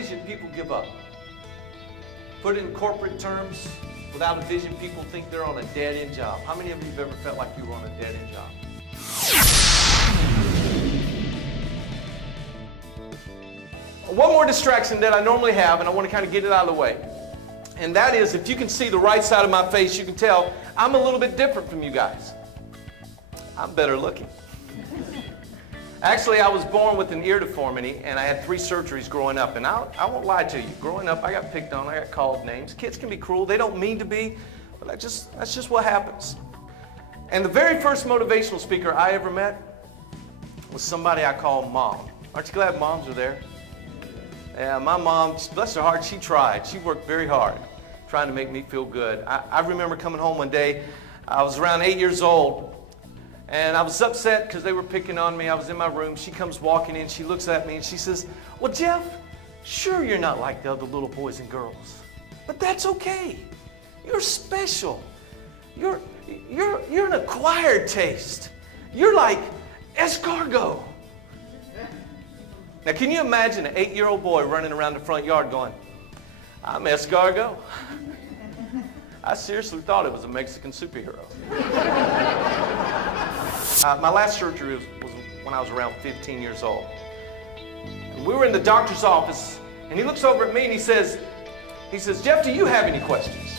vision, people give up. Put it in corporate terms, without a vision, people think they're on a dead-end job. How many of you have ever felt like you were on a dead-end job? One more distraction that I normally have, and I want to kind of get it out of the way. And that is, if you can see the right side of my face, you can tell I'm a little bit different from you guys. I'm better looking. Actually, I was born with an ear deformity, and I had 3 surgeries growing up. And I won't lie to you. Growing up, I got picked on. I got called names. Kids can be cruel. They don't mean to be, but that's just what happens. And the very first motivational speaker I ever met was somebody I call Mom. Aren't you glad moms are there? Yeah, my mom, bless her heart, she tried. She worked very hard trying to make me feel good. I remember coming home one day. I was around 8 years old. And I was upset because they were picking on me. I was in my room. She comes walking in. She looks at me and she says, "Well, Jeff, sure you're not like the other little boys and girls, but that's okay. You're special. You're an acquired taste. You're like escargot." Now, can you imagine an 8-year-old boy running around the front yard going, "I'm escargot"? I seriously thought it was a Mexican superhero. My last surgery was when I was around 15 years old. And we were in the doctor's office, and he looks over at me and he says, "Jeff, do you have any questions?"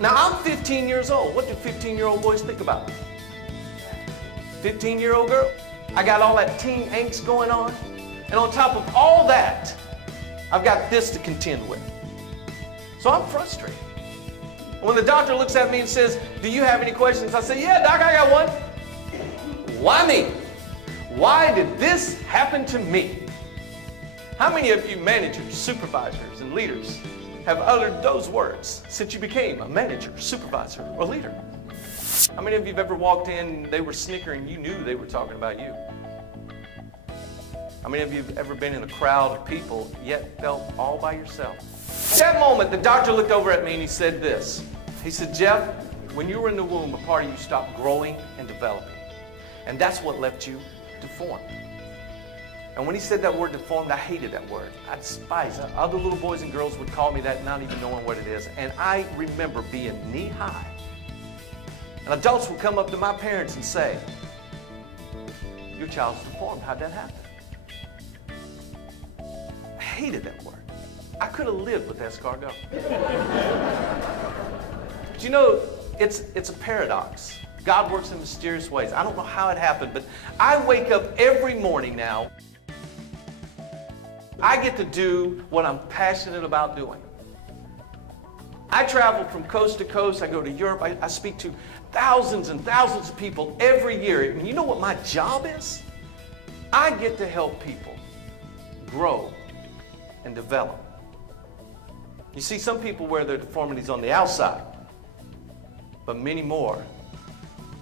Now, I'm 15 years old. What do 15-year-old boys think about? 15-year-old girl? I got all that teen angst going on. And on top of all that, I've got this to contend with. So I'm frustrated. When the doctor looks at me and says, "Do you have any questions?" I say, "Yeah, doc, I got one." Why me? Why did this happen to me? How many of you managers, supervisors, and leaders have uttered those words since you became a manager, supervisor, or leader? How many of you have ever walked in and they were snickering, you knew they were talking about you? How many of you have ever been in a crowd of people yet felt all by yourself? At that moment, the doctor looked over at me and he said this. He said, "Jeff, when you were in the womb, a part of you stopped growing and developing. And that's what left you deformed." And when he said that word deformed, I hated that word. I despised it. Other little boys and girls would call me that not even knowing what it is. And I remember being knee-high. And adults would come up to my parents and say, "Your child's deformed. How'd that happen?" I hated that word. I could have lived with escargot. But you know, it's a paradox. God works in mysterious ways. I don't know how it happened, but I wake up every morning now. I get to do what I'm passionate about doing. I travel from coast to coast. I go to Europe. I speak to thousands and thousands of people every year. And you know what my job is? I get to help people grow and develop. You see, some people wear their deformities on the outside, but many more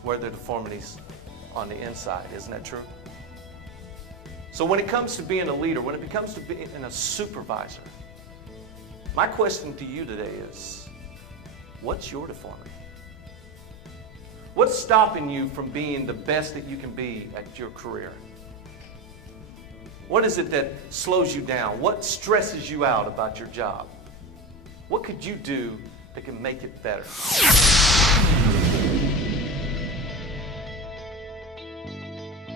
wear their deformities on the inside. Isn't that true? So when it comes to being a leader, when it comes to being a supervisor, my question to you today is, what's your deformity? What's stopping you from being the best that you can be at your career? What is it that slows you down? What stresses you out about your job? What could you do that can make it better?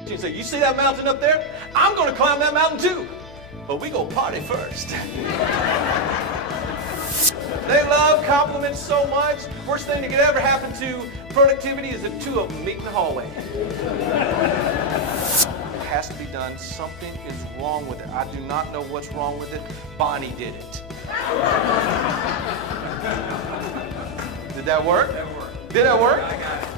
You say, "You see that mountain up there? I'm going to climb that mountain too. But we go party first." They love compliments so much. Worst thing that could ever happen to productivity is if 2 of them meet in the hallway. It has to be done. Something is wrong with it. I do not know what's wrong with it. Bonnie did it. Did that work? That worked. Did that work? I got it.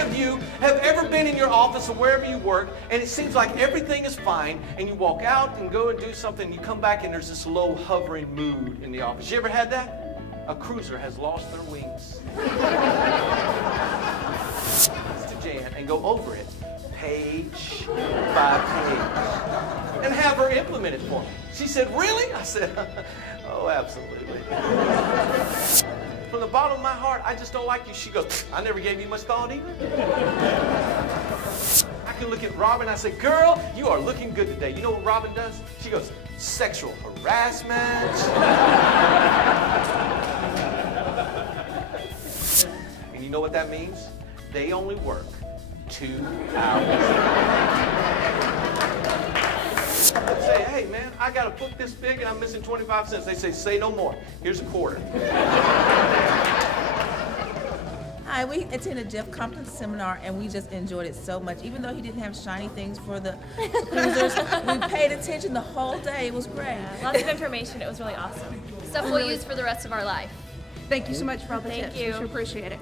Of you have ever been in your office or wherever you work and it seems like everything is fine and you walk out and go and do something and you come back and there's this low hovering mood in the office? You ever had that? A cruiser has lost their wings. To Jan and go over it page by page and have her implement it for me. She said, "Really?" I said, "Oh, absolutely." From the bottom of my heart, I just don't like you. She goes, "I never gave you much thought either." I can look at Robin. I say, girl, you are looking good today. You know what Robin does? She goes, sexual harassment. And you know what that means? They only work 2 hours. I say, hey man, I got a book this big and I'm missing 25 cents. They say no more. Here's a quarter. Hi, we attended Jeff Compton's seminar and we just enjoyed it so much. Even though he didn't have shiny things for the cruisers, we paid attention the whole day. It was great. Yeah, lots of information. It was really awesome. Stuff we'll use for the rest of our life. Thank you so much for all the Thank tips. you. We sure appreciate it.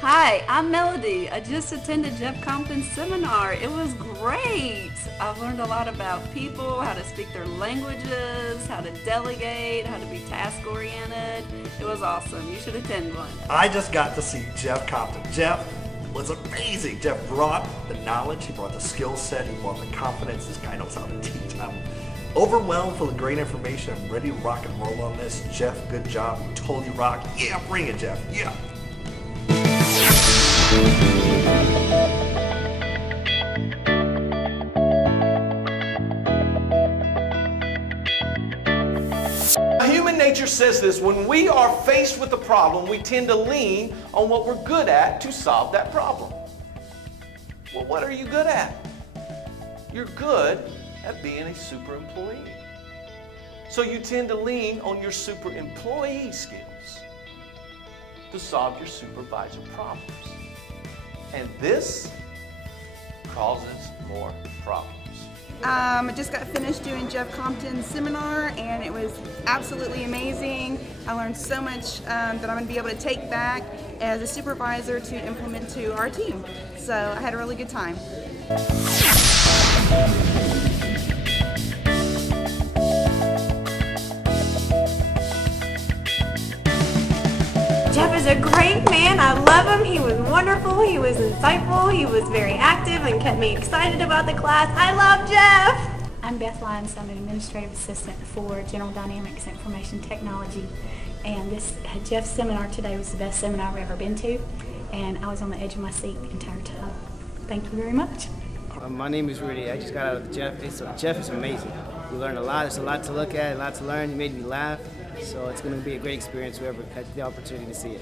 Hi, I'm Melody. I just attended Jeff Compton's seminar. It was great. I've learned a lot about people, how to speak their languages, how to delegate, how to be task-oriented. It was awesome. You should attend one. I just got to see Jeff Compton. Jeff was amazing. Jeff brought the knowledge, he brought the skill set, he brought the confidence. This guy knows how to teach. I'm overwhelmed full of great information. I'm ready to rock and roll on this. Jeff, good job. You totally rock. Yeah, bring it, Jeff. Yeah. Human nature says this: when we are faced with a problem, we tend to lean on what we're good at to solve that problem. Well, what are you good at? You're good at being a super employee. So you tend to lean on your super employee skills to solve your supervisor problems. And this causes more problems. I just got finished doing Jeff Compton's seminar and it was absolutely amazing. I learned so much that I'm going to be able to take back as a supervisor to implement to our team. So I had a really good time. Jeff is a great man. I love him. He was wonderful. He was insightful. He was very active and kept me excited about the class. I love Jeff. I'm Beth Lyons. I'm an administrative assistant for General Dynamics Information Technology. And this Jeff's seminar today was the best seminar I've ever been to. And I was on the edge of my seat the entire time. Thank you very much. My name is Rudy. I just got out of Jeff. Jeff is amazing. We learned a lot. There's a lot to look at, a lot to learn. He made me laugh. So it's going to be a great experience whoever has the opportunity to see it.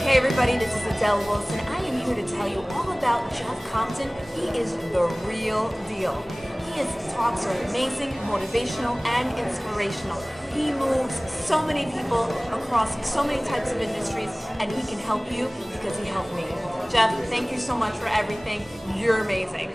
Hey everybody, this is Adele Wilson. I am here to tell you all about Jeff Compton. He is the real deal. His talks are amazing, motivational, and inspirational. He moves so many people across so many types of industries, and he can help you because he helped me. Jeff, thank you so much for everything. You're amazing.